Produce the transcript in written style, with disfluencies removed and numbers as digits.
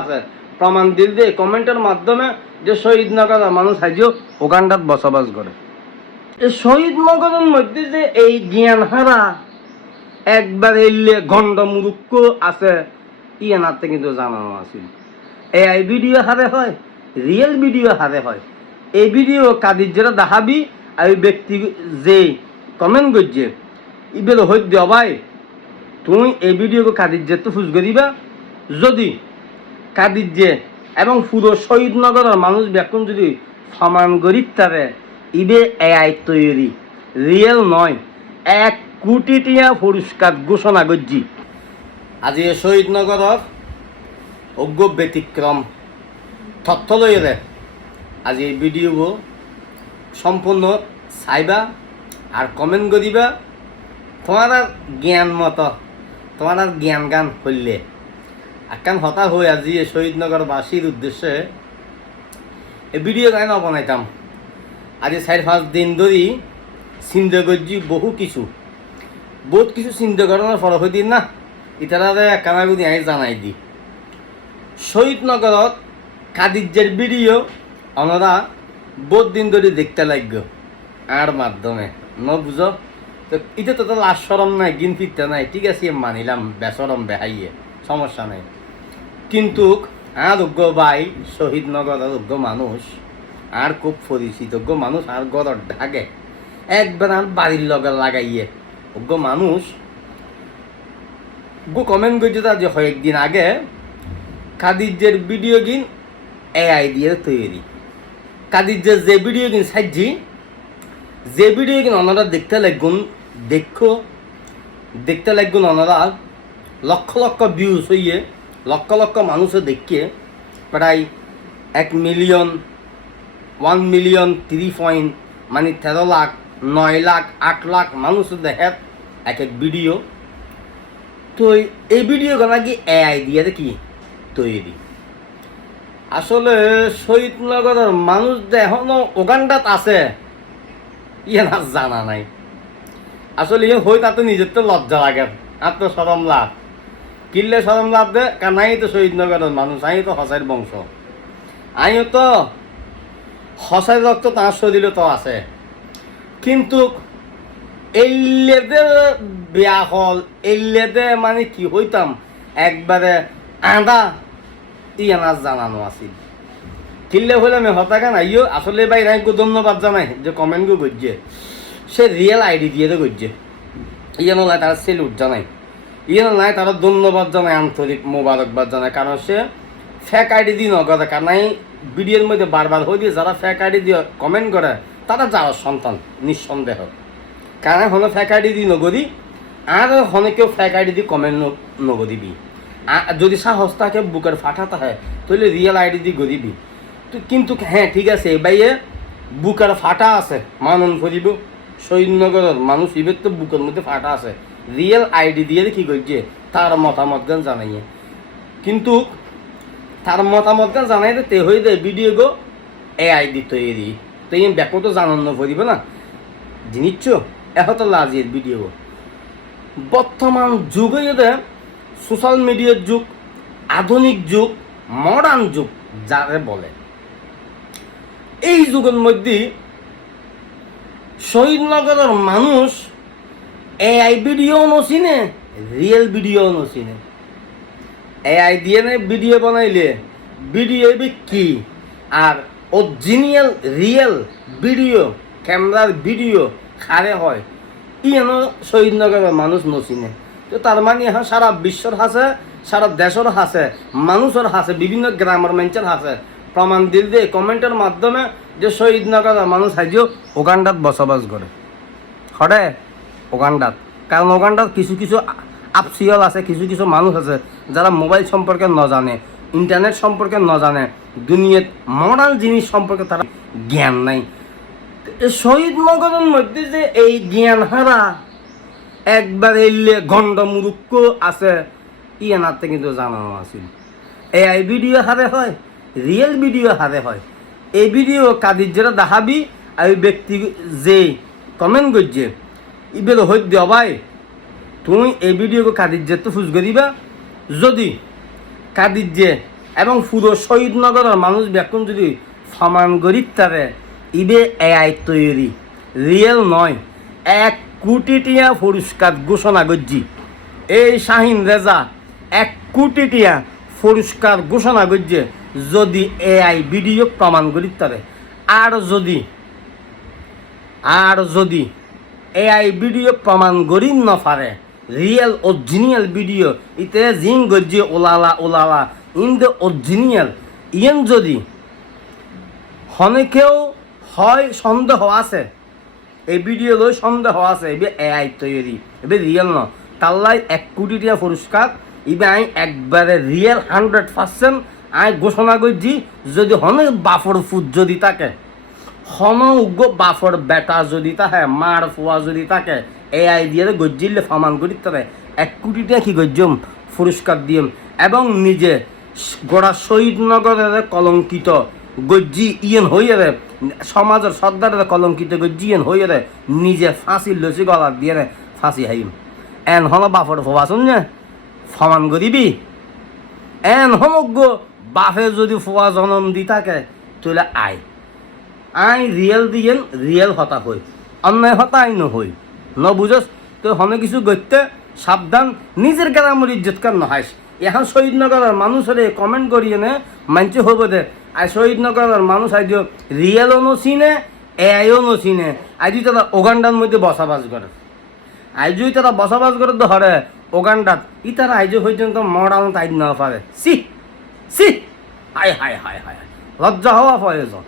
আছে প্রমাণ দিল দিয়ে কমেন্টের মাধ্যমে যে শহীদনগরের মানুষ আজও ওখানটাত বসবাস করে। এই শহীদনগরের মধ্যে যে এই জ্ঞান হারা একবার এলে গন্ড মুরুক্ষ আছে ইয়ানাতে কিন্তু জানানো আছিল। এই ভিডিও হারে হয়, রিয়েল ভিডিও হারে হয়। এই ভিডিও কাদির যেটা দেখাবি আর ব্যক্তি যে কমেন্ট করছে ইবেল হইত দেওয়া ভাই তুমি এই ভিডিও কাদির যে তো ফুসগো দিবা যদি কাদির যে এবং পুরো শহীদনগরের মানুষ বেকুন যদি সমান গরিব তারে ইবে এআই তৈরি রিয়েল নয় 1 কোটি টিয়া পুরস্কার ঘোষণা করছি। আজি শহীদনগরের অজ্ঞ ব্যতিক্রম তথ্য লইলে আজি এই ভিডিও সম্পূর্ণ চাইবা আর কমেন্ট করিবা তোমার আর জ্ঞান মতো তোমার আর জ্ঞান গান হইলে আকান হতা হয়ে আজি শহীদনগরবাসীর উদ্দেশ্যে এই ভিডিও গান বানাইতাম। আজি 4-5 দিন ধরে চিন্তা করছি বহুত কিছু চিন্তা করানোর পর হইদিন না ইতারা কানাগুদি আমি জানাই দি শহীদনগরত কাদিজ্যের ভিডিও আমরা বহুত দিন ধরে দেখতে লাগবে আর মাধ্যমে ন বুঝো তো এটা তো লাশ সরম নাই গিন ফিরতে নাই ঠিক আছে মানিলাম বেসরম বেহাইয়ে সমস্যা নাই কিন্তু আর অজ্ঞ ভাই শহীদনগরের অজ্ঞ মানুষ আর খুব পরিচিত অজ্ঞ মানুষ আর গড় ঢাকে একবার আর বাড়ির লগে লাগাইয়ে অজ্ঞ মানুষ গো কমেন্ট করছে তা যে কয়েকদিন আগে কাদিজ্যের ভিডিও গিন এআই দিয়ে তৈরি কাদিজ্যের যে ভিডিও গিন সাইজি যে ভিডিও গিন ওনারা দেখতে লাগুন ওনারা লক্ষ লক্ষ ভিউজ হইয়ে লক্ষ লক্ষ মানুষে দেখিয়ে প্রায় 1 মিলিয়ন 1 মিলিয়ন 3 পয়েন্ট মানে 13 লাখ 9 লাখ 8 লাখ মানুষ দেখে এক ভিডিও। তো এই ভিডিও নাকি এআই দিয়ে কি তৈরি। আসলে শহীদনগরের মানুষ এখনো ওগান্ডাত আছে না জানা নাই। আসলে ইয়ে হই তাতে নিজের তো লজ্জা লাগে আর তো সরম লাভ কিনলে সরম লাভ দে কারণ আমি তো শহীদনগরের মানুষ আমি তো হসাইয়ের বংশ আমিও তো হসাই রক্ত তাঁর শরীরে তো আছে কিন্তু এলেদে বিয়া হল এলেদে মানে কি হইতাম একবারে আদা ইয়ানা জানানো আছিল কিনলে হলে আমি হতাকা নাইও আসলে ভাই রাইকে ধন্যবাদ জানাই যে কমেন্টগুলো করছে সে রিয়েল আইডি দিয়ে তো করছে ইয়ে নয় তারা সেলুট জানাই ইয়ে নয় তারা ধন্যবাদ জানায় আন্তরিক মোবারকবাদ জানায় কারণ সে ফেক আইডি দিয়ে নগদে কারণ এই ভিডিওর মধ্যে বারবার হয়ে দিয়ে যারা ফেক আইডি দিয়ে কমেন্ট করে তারা যাওয়ার সন্তান নিঃসন্দেহ কারণ হলো ফেক আইডি দিয়ে নগদি আর হনে কেউ ফেক আইডি দিয়ে কমেন্ট নগদিবি যদি সাহস থাকে বুকের ফাটাতে হয় তাহলে রিয়েল আইডি দিয়ে গদিবি তো কিন্তু হ্যাঁ ঠিক আছে এবাইয়ে বুকের ফাটা আছে মানন করিব শহীদনগরের মানুষ ইবের তো বুকের মধ্যে ফাটা আছে রিয়েল আইডি দিয়ে কি করছে তার মতামত গান জানাইয়ে কিন্তু তার মতামত গান জানাই তে হয়ে দেয় ভিডিও গো এ আইডি তৈরি তো এই ব্যাপক তো জানানো করিব না জিনিস এত লাজিয়ে ভিডিও বর্তমান যুগে সোশ্যাল মিডিয়ার যুগ আধুনিক যুগ মডার্ন যুগ যারে বলে এই যুগের মধ্যে শহীদনগরের মানুষ এআই ভিডিও নচিনে রিয়েল ভিডিও নচিনে এআই দিয়ে ভিডিও বানাইলে ভিডিও কি আর অরিজিনাল রিয়েল ভিডিও ক্যামেরার ভিডিও খারে হয় ইয়েন শহীদনগরের মানুষ নচিনে তো তার মানে এখন সারা বিশ্বর হাসে সারা দেশের হাসে মানুষের হাসে বিভিন্ন গ্রামের মানুষের হাসে প্রমাণ দিল দিয়ে কমেন্টের মাধ্যমে যে শহীদনগরের মানুষ আজও ওগান্ডাত বসবাস করে হরে ওগান্ডাত কারণ ওগান্ডাত কিছু আপসিয়ল আছে কিছু মানুষ আছে যারা মোবাইল সম্পর্কে ন জানে ইন্টারনেট সম্পর্কে ন জানে দুনিয়ার মডার্ন জিনিস সম্পর্কে তারা জ্ঞান নাই। শহীদনগরের মধ্যে যে এই জ্ঞান হারা একবার এলে গন্ড মুরুক্ষ আছে ইয়ানাতে কিন্তু জানানো আছিল। এই ভিডিও হারে হয় রিয়েল ভিডিও হারে হয়। এই ভিডিও কাদির যেটা দেখাবি আর ব্যক্তি যে কমেন্ট করছে ইবেল হইত দেওয়া ভাই তুমি এই ভিডিও কাদির যে তো ফুসগো দিবা যদি কাদির যে এবং পুরো শহীদনগরের মানুষ বেকুন যদি সমান গরিব তারে ইবে এআই তৈরি রিয়েল নয় 1 কোটি টিয়া পুরস্কার ঘোষণা করছি এই শাহিন রেজা 1 কোটি টিয়া পুরস্কার ঘোষণা করছে যদি এআই ভিডিও প্রমাণ করি তারে আর যদি এআই ভিডিও প্রমাণ করি না পারে রিয়েল অরিজিনাল ভিডিও ইতে জিং গজ্জি ওলালা ইন দ্য অরিজিনাল ইয়েন যদি অনেকেও হয় সন্দেহ আছে এই ভিডিও লই সন্দেহ আছে এবে এআই তৈরি এবে রিয়েল ন তাল্লাই 1 কোটি টিয়া পুরস্কার ইবে আমি একবারে রিয়েল 100% আমি ঘোষণা করছি যদি হনে বাফর ফুট যদি থাকে হন উগ্র বাফর বেটা যদি থাকে মার ফুয়া যদি থাকে এআই দিয়ে গজ্জিলে ফমান করি তারে 1 কোটি টিয়া কি গজ্জম পুরস্কার দিম এবং নিজে গোড়া শহীদনগরের কলঙ্কিত গজ্জি ইয়েন হইয়ে রে সমাজের সর্দারের কলঙ্কিত গজ্জি ইয়েন হইয়ে রে নিজে ফাঁসি লসি গলা দিয়ে রে ফাঁসি হাইম এন হল বাফর ফোয়া শুনছে ফমান করিবি এন সমগ্র বাফে যদি ফোয়া জন্ম দি থাকে তাহলে আই রিয়েল দিয়েন রিয়েল হতা হই অন্যায় হতা আই নহই ন বুঝস তো হনে কিছু গত্যে সাবধান নিজের গ্রামের ইজ্জত কার নহাইস এখন শহীদনগরের মানুষের কমেন্ট করিয়ে নে মানছে হব দে আর শহীদনগরের মানুষ আজ রিয়েলও নচিনে এআইও নচিনে আজ তারা ওগান্ডার মধ্যে বসবাস করে আইজই তারা বসবাস করে ধরে ওগান্ডাত ই তারা আইজ পর্যন্ত মডার্ন তাই না পারে সি হায় লজ্জা হওয়া প্রয়োজন